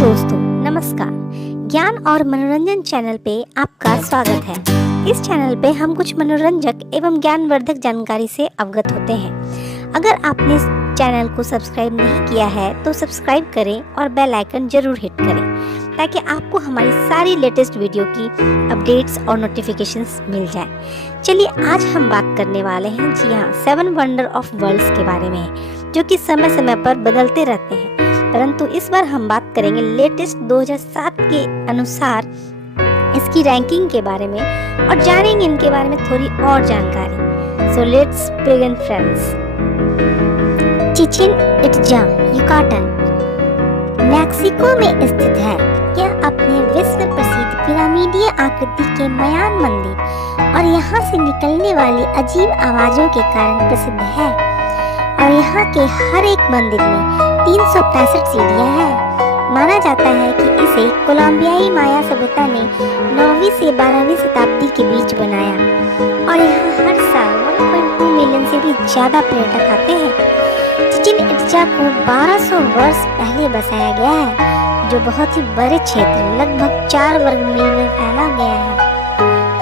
दोस्तों, नमस्कार। ज्ञान और मनोरंजन चैनल पे आपका स्वागत है। इस चैनल पे हम कुछ मनोरंजक एवं ज्ञानवर्धक जानकारी से अवगत होते हैं। अगर आपने इस चैनल को सब्सक्राइब नहीं किया है तो सब्सक्राइब करें और बेल आइकन जरूर हिट करें ताकि आपको हमारी सारी लेटेस्ट वीडियो की अपडेट्स और नोटिफिकेशंस मिल जाए। चलिए आज हम बात करने वाले हैं, जी हाँ, 7 वंडर ऑफ वर्ल्ड्स के बारे में, जो कि समय समय पर बदलते रहते हैं। परंतु इस बार हम बात करेंगे लेटेस्ट 2007 के अनुसार इसकी रैंकिंग के बारे में और जानेंगे इनके बारे में थोड़ी और जानकारी। So let's begin friends. Chichen Itza Yucatan Mexico में स्थित है। यह अपने विश्व प्रसिद्ध पिरामिडीय आकृति के मयान मंदिर और यहाँ से निकलने वाली अजीब आवाजों के कारण प्रसिद्ध है। और यहाँ के हर एक मंदिर में 365 सीढ़ियाँ हैं। माना जाता है कि इसे कोलंबियाई माया सभ्यता ने 9वीं से 12वीं शताब्दी के बीच बनाया और यहाँ हर साल 1.2 मिलियन से भी ज्यादा पर्यटक आते हैं। चिचिन इट्जा को 1200 वर्ष पहले बसाया गया है, जो बहुत ही बड़े क्षेत्र लगभग 4 वर्ग मील में फैला गया है।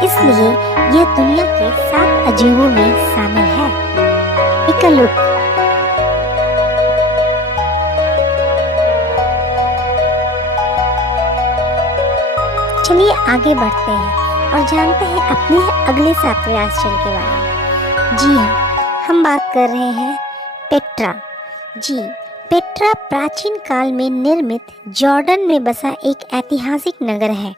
इसलिए यह दुनिया के 7 अजूबों में शामिल है। एक लुक। चलिए आगे बढ़ते हैं और जानते हैं अपने अगले 7वें आश्चर्य के बारे में। जी हाँ, हम बात कर रहे हैं पेट्रा। जी, पेट्रा प्राचीन काल में निर्मित जॉर्डन में बसा एक ऐतिहासिक नगर है।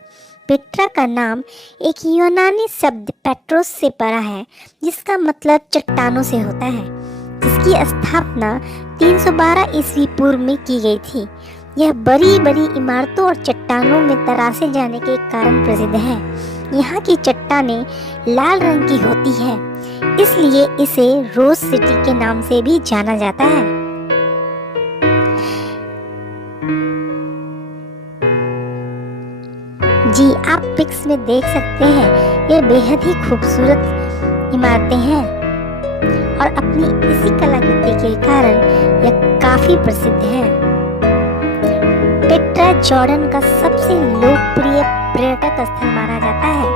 पेट्रा का नाम एक यूनानी शब्द पेट्रोस से पड़ा है, जिसका मतलब चट्टानों से होता है, जिसकी स्थापना 312 ईस्वी पूर्व में की गई थी। यह बड़ी बड़ी इमारतों और चट्टानों में तराशे जाने के कारण प्रसिद्ध है। यहाँ की चट्टानें लाल रंग की होती है, इसलिए इसे रोज सिटी के नाम से भी जाना जाता है। जी, आप पिक्स में देख सकते हैं, ये बेहद ही खूबसूरत इमारतें हैं और अपनी इसी कलाकृति के कारण यह काफी प्रसिद्ध है। पेट्रा जॉर्डन का सबसे लोकप्रिय पर्यटक स्थल माना जाता है।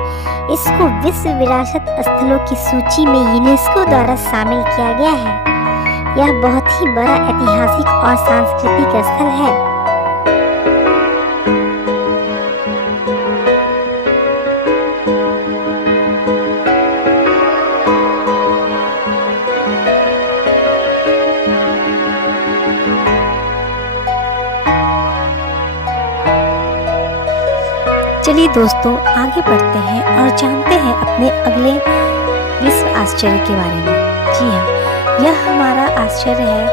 इसको विश्व विरासत स्थलों की सूची में यूनेस्को द्वारा शामिल किया गया है। यह बहुत ही बड़ा ऐतिहासिक और सांस्कृतिक स्थल है। चलिए दोस्तों, आगे बढ़ते हैं और जानते हैं अपने अगले विश्व आश्चर्य के बारे में। जी हाँ, यह हमारा आश्चर्य है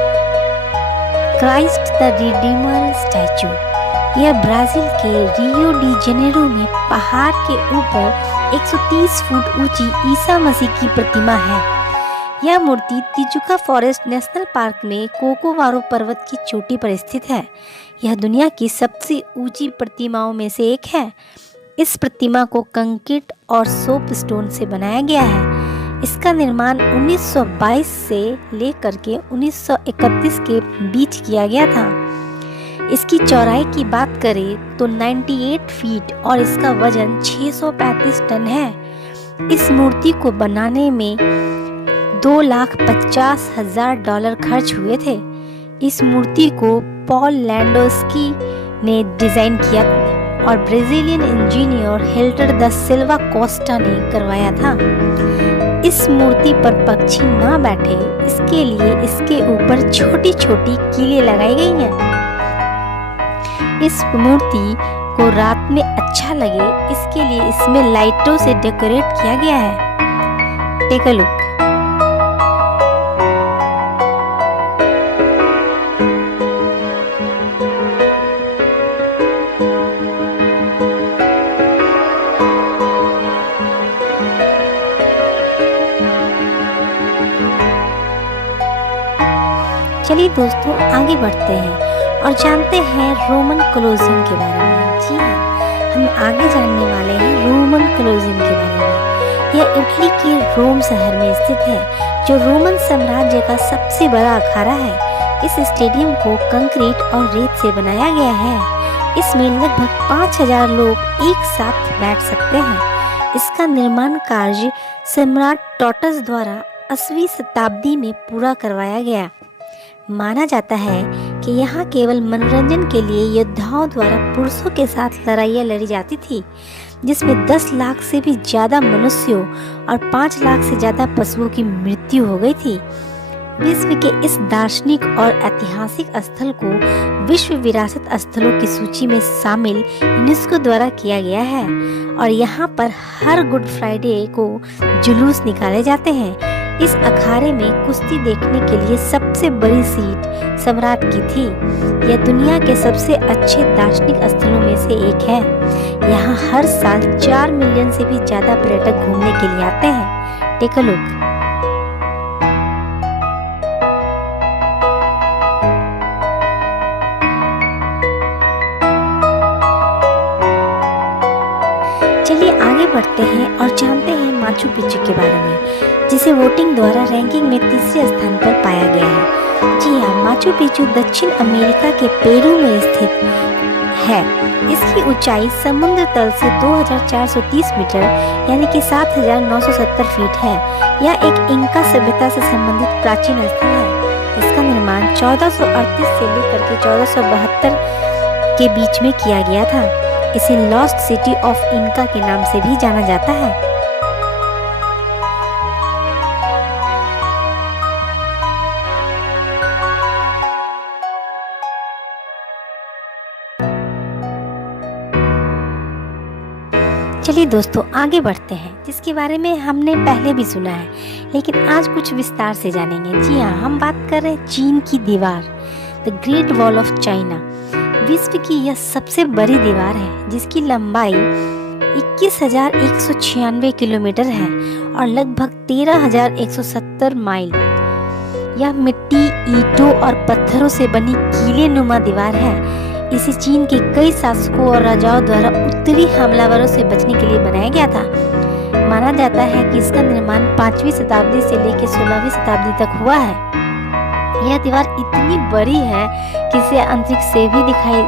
क्राइस्ट द रिडीमर स्टैचू। यह ब्राजील के रियो डी जेनेरो में पहाड़ के ऊपर 130 फुट ऊंची ईसा मसीह की प्रतिमा है। यह मूर्ति तिजुका फॉरेस्ट नेशनल पार्क में कोकोवारो पर्वत की चोटी पर स्थित है। यह दुनिया की सबसे ऊंची प्रतिमाओं में से एक है। इस प्रतिमा को कंक्रीट और सोप स्टोन से बनाया गया है। इसका निर्माण 1922 से लेकर के 1931 के बीच किया गया था। इसकी चौड़ाई की बात करें तो 98 फीट और इसका वजन 635 टन है। इस मूर्ति को बनाने में $2,50,000 खर्च हुए थे। इस मूर्ति को पॉल लैंडोस्की ने डिजाइन किया और Brazilian engineer Heitor da Silva Costa ने करवाया था। इस मूर्ति पर पक्षी ना बैठे, इसके लिए इसके ऊपर छोटी छोटी कीलें लगाई गई हैं। इस मूर्ति को रात में अच्छा लगे, इसके लिए इसमें लाइटों से डेकोरेट किया गया है। Take a look. चलिए दोस्तों, आगे बढ़ते हैं और जानते हैं रोमन कोलोसियम के बारे में। जी हाँ, हम आगे जानने वाले हैं रोमन कोलोसियम के बारे में। यह इटली के रोम शहर में स्थित है, जो रोमन साम्राज्य का सबसे बड़ा अखाड़ा है। इस स्टेडियम को कंक्रीट और रेत से बनाया गया है। इसमें लगभग 5,000 लोग एक साथ बैठ सकते हैं। इसका निर्माण कार्य सम्राट टाइटस द्वारा 8वीं शताब्दी में पूरा करवाया गया। माना जाता है कि यहाँ केवल मनोरंजन के लिए योद्धाओं द्वारा पुरुषों के साथ लड़ाइयाँ लड़ी जाती थी, जिसमें 10 लाख से भी ज़्यादा मनुष्यों और 5 लाख से ज़्यादा पशुओं की मृत्यु हो गई थी। विश्व के इस दार्शनिक और ऐतिहासिक स्थल को विश्व विरासत स्थलों की सूची में शामिल यूनेस्को द्वारा किया गया है और यहाँ पर हर गुड फ्राइडे को जुलूस निकाले जाते हैं। इस अखाड़े में कुश्ती देखने के लिए सबसे बड़ी सीट सम्राट की थी। यह दुनिया के सबसे अच्छे दार्शनिक स्थलों में से एक है। यहाँ हर साल 4 मिलियन से भी ज़्यादा पर्यटक घूमने के लिए आते हैं। Take a look. चलिए आगे बढ़ते हैं और जानते हैं माचू पिच्चू के बारे में, जिसे वोटिंग द्वारा रैंकिंग में तीसरे स्थान पर पाया गया है। जी हाँ, माचू पिच्चू दक्षिण अमेरिका के पेरू में स्थित है। इसकी ऊंचाई समुद्र तल से 2,430 मीटर यानी कि 7,970 फीट है। यह एक इंका सभ्यता से संबंधित प्राचीन स्थल है। इसका निर्माण 1438 से लेकर के 1472 के बीच में किया गया था। इसे लॉस्ट सिटी ऑफ इंका के नाम से भी जाना जाता है। चलिए दोस्तों आगे बढ़ते हैं, जिसके बारे में हमने पहले भी सुना है, लेकिन आज कुछ विस्तार से जानेंगे। जी हाँ, हम बात कर रहे हैं चीन की दीवार, the great wall of China. विश्व की यह सबसे बड़ी दीवार है, जिसकी लंबाई 21,196 किलोमीटर है और लगभग 13,170 माइल। यह मिट्टी, ईंटों और पत्थरों से बनी कीले नुमा दीवार है। इसे चीन के कई शासकों और राजाओं द्वारा उत्तरी हमलावरों से बचने के लिए बनाया गया था। माना जाता है कि इसका निर्माण 5वीं शताब्दी से लेकर 16वीं शताब्दी तक हुआ है। यह दीवार इतनी बड़ी है कि इसे अंतरिक्ष से भी दिखाई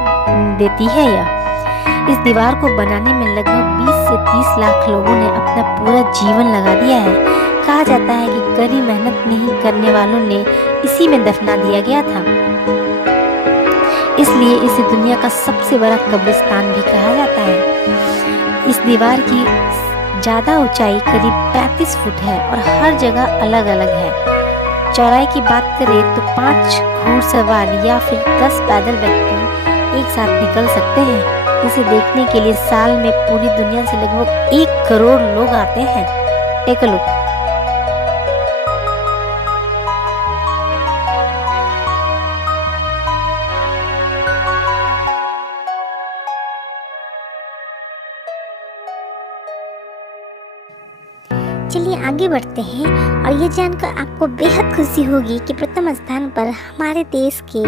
देती है। इस दीवार को बनाने में लगभग 20 से 30 लाख लोगों ने अपना पूरा जीवन लगा दिया है। कहा जाता है कि कड़ी मेहनत नहीं करने वालों ने इसी में दफना दिया गया था, इसलिए इसे दुनिया का सबसे बड़ा कब्रिस्तान भी कहा जाता है। इस दीवार की ज़्यादा ऊंचाई करीब 35 फुट है और हर जगह अलग अलग है। चौड़ाई की बात करें तो 5 घुड़सवार या फिर 10 पैदल व्यक्ति एक साथ निकल सकते हैं। इसे देखने के लिए साल में पूरी दुनिया से लगभग 1 करोड़ लोग आते हैं। Take a look. चलिए आगे बढ़ते हैं और ये जानकर आपको बेहद खुशी होगी कि प्रथम स्थान पर हमारे देश के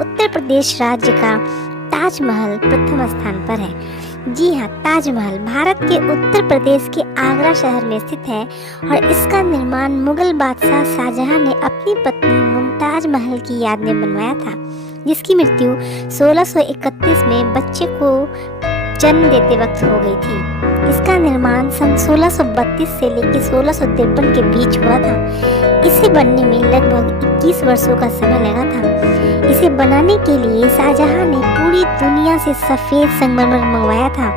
उत्तर प्रदेश राज्य का ताजमहल प्रथम स्थान पर है। जी हाँ, ताजमहल भारत के उत्तर प्रदेश के आगरा शहर में स्थित है और इसका निर्माण मुगल बादशाह शाहजहां ने अपनी पत्नी मुमताज महल की याद में बनवाया था, जिसकी मृत्यु 1631 में बच्चे को जन्म देते वक्त हो गई थी। इसका निर्माण सन 1632 से लेकर 1653 के बीच हुआ था। इसे बनने में लगभग 21 वर्षों का समय लगा था। इसे बनाने के लिए शाहजहां ने पूरी दुनिया से सफेद संगमरमर मंगवाया था।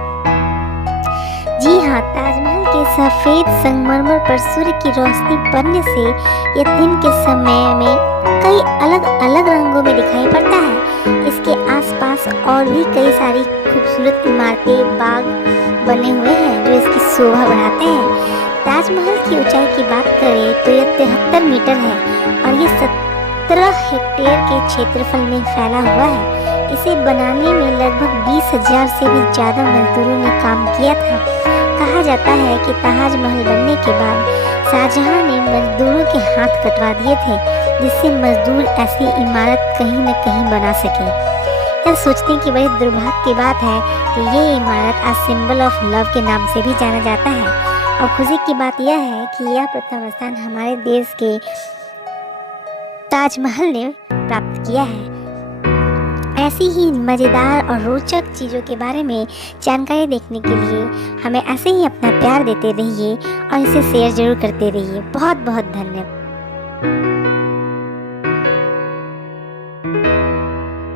जी हाँ, ताजमहल के सफेद संगमरमर पर सूर्य की रोशनी पड़ने से यह दिन के समय में कई अलग अलग रंगों में दिखाई पड़ता है। इसके आसपास और भी कई सारी खूबसूरत इमारतें, बाग बने हुए हैं जो इसकी शोभा बढ़ाते हैं। ताजमहल की ऊंचाई की बात करें तो यह 73 मीटर है और ये 17 हेक्टेयर के क्षेत्रफल में फैला हुआ है। इसे बनाने में लगभग 20,000 से भी ज़्यादा मजदूरों ने काम किया था। कहा जाता है कि ताजमहल बनने के बाद शाहजहां ने मजदूरों के हाथ कटवा दिए थे, जिससे मजदूर ऐसी इमारत कहीं न कहीं बना सके। यह सोचने की बड़ी दुर्भाग्य की बात है कि ये इमारत आज सिंबल ऑफ लव के नाम से भी जाना जाता है। और खुशी की बात यह है कि यह प्रथम स्थान हमारे देश के ताजमहल ने प्राप्त किया है। ऐसी ही मज़ेदार और रोचक चीज़ों के बारे में जानकारी देखने के लिए हमें ऐसे ही अपना प्यार देते रहिए और इसे शेयर ज़रूर करते रहिए। बहुत बहुत धन्यवाद।